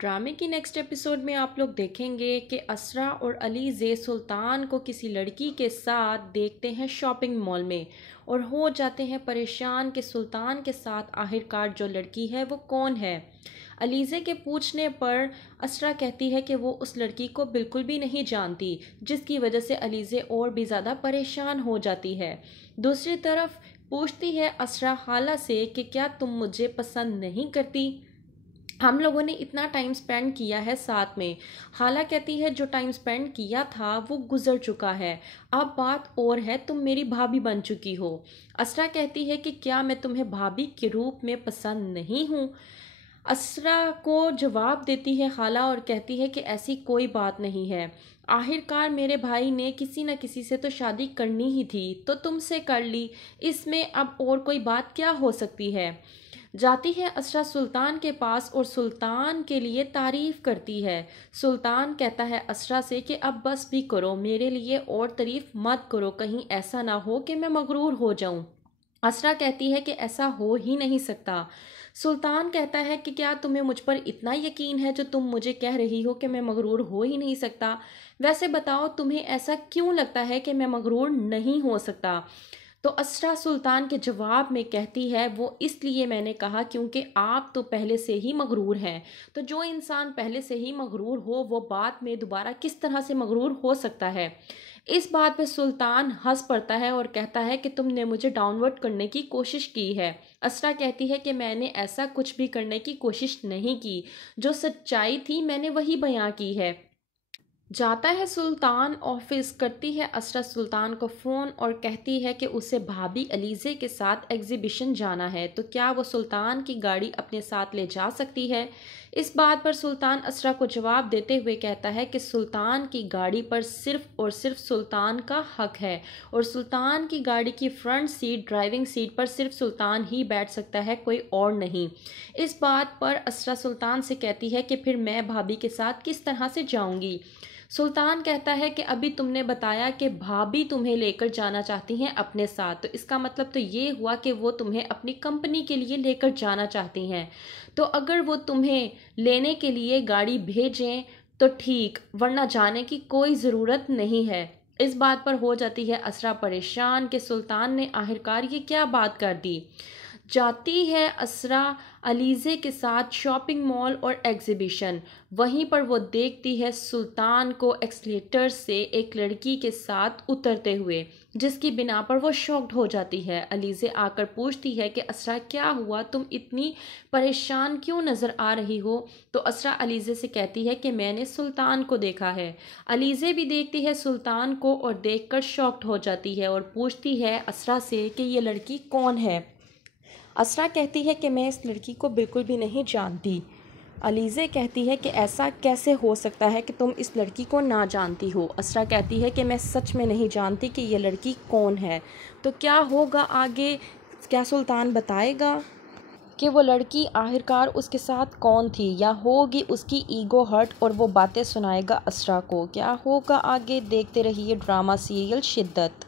ड्रामे की next episode में आप लोग देखेंगे कि असरा और अलीज़े सुल्तान को किसी लड़की के साथ देखते हैं शॉपिंग मॉल में और हो जाते हैं परेशान कि सुल्तान के साथ आखिरकार जो लड़की है वो कौन है। अलीज़े के पूछने पर असरा कहती है कि वो उस लड़की को बिल्कुल भी नहीं जानती, जिसकी वजह से अलीज़े और भी ज़्यादा परेशान हो जाती है। दूसरी तरफ पूछती है असरा हाला से कि क्या तुम मुझे पसंद नहीं करती, हम लोगों ने इतना टाइम स्पेंड किया है साथ में। हाला कहती है जो टाइम स्पेंड किया था वो गुजर चुका है, अब बात और है, तुम मेरी भाभी बन चुकी हो। असरा कहती है कि क्या मैं तुम्हें भाभी के रूप में पसंद नहीं हूँ। असरा को जवाब देती है खाला और कहती है कि ऐसी कोई बात नहीं है, आखिरकार मेरे भाई ने किसी न किसी से तो शादी करनी ही थी, तो तुमसे कर ली, इसमें अब और कोई बात क्या हो सकती है। जाती है असरा सुल्तान के पास और सुल्तान के लिए तारीफ़ करती है। सुल्तान कहता है असरा से कि अब बस भी करो, मेरे लिए और तारीफ़ मत करो, कहीं ऐसा ना हो कि मैं मगरूर हो जाऊं। असरा कहती है कि ऐसा हो ही नहीं सकता। सुल्तान कहता है कि क्या तुम्हें मुझ पर इतना यकीन है जो तुम मुझे कह रही हो कि मैं मगरूर हो ही नहीं सकता। वैसे बताओ तुम्हें ऐसा क्यों लगता है कि मैं मगरूर नहीं हो सकता। तो असरा सुल्तान के जवाब में कहती है वो इसलिए मैंने कहा क्योंकि आप तो पहले से ही मगरूर हैं, तो जो इंसान पहले से ही मगरूर हो वो बाद में दोबारा किस तरह से मगरूर हो सकता है। इस बात पे सुल्तान हंस पड़ता है और कहता है कि तुमने मुझे डाउनवर्ड करने की कोशिश की है। असरा कहती है कि मैंने ऐसा कुछ भी करने की कोशिश नहीं की, जो सच्चाई थी मैंने वही बयां की है। जाता है सुल्तान ऑफिस, करती है असरा सुल्तान को फ़ोन और कहती है कि उसे भाभी अलीज़े के साथ एग्जीबिशन जाना है, तो क्या वो सुल्तान की गाड़ी अपने साथ ले जा सकती है। इस बात पर सुल्तान असरा को जवाब देते हुए कहता है कि सुल्तान की गाड़ी पर सिर्फ और सिर्फ सुल्तान का हक है और सुल्तान की गाड़ी की फ्रंट सीट, ड्राइविंग सीट पर सिर्फ सुल्तान ही बैठ सकता है, कोई और नहीं। इस बात पर असरा सुल्तान से कहती है कि फिर मैं भाभी के साथ किस तरह से जाऊंगी। सुल्तान कहता है कि अभी तुमने बताया कि भाभी तुम्हें लेकर जाना चाहती हैं अपने साथ, तो इसका मतलब तो ये हुआ कि वो तुम्हें अपनी कंपनी के लिए लेकर जाना चाहती हैं। तो अगर वो तुम्हें लेने के लिए गाड़ी भेजें तो ठीक, वरना जाने की कोई ज़रूरत नहीं है। इस बात पर हो जाती है असरा परेशान कि सुल्तान ने आखिरकार ये क्या बात कर दी। जाती है असरा अलीज़े के साथ शॉपिंग मॉल और एग्जीबिशन। वहीं पर वो देखती है सुल्तान को एक्सलेटर से एक लड़की के साथ उतरते हुए, जिसकी बिना पर वो शॉक्ड हो जाती है। अलीज़े आकर पूछती है कि असरा क्या हुआ, तुम इतनी परेशान क्यों नज़र आ रही हो। तो असरा अलीज़े से कहती है कि मैंने सुल्तान को देखा है। अलीज़े भी देखती है सुल्तान को और देखकर शॉक्ड हो जाती है और पूछती है असरा से कि ये लड़की कौन है। असरा कहती है कि मैं इस लड़की को बिल्कुल भी नहीं जानती। अलीज़े कहती है कि ऐसा कैसे हो सकता है कि तुम इस लड़की को ना जानती हो। असरा कहती है कि मैं सच में नहीं जानती कि ये लड़की कौन है। तो क्या होगा आगे, क्या सुल्तान बताएगा कि वो लड़की आखिरकार उसके साथ कौन थी, या होगी उसकी ईगो हर्ट और वो बातें सुनाएगा असरा को। क्या होगा आगे, देखते रहिए ड्रामा सीरियल शिद्दत।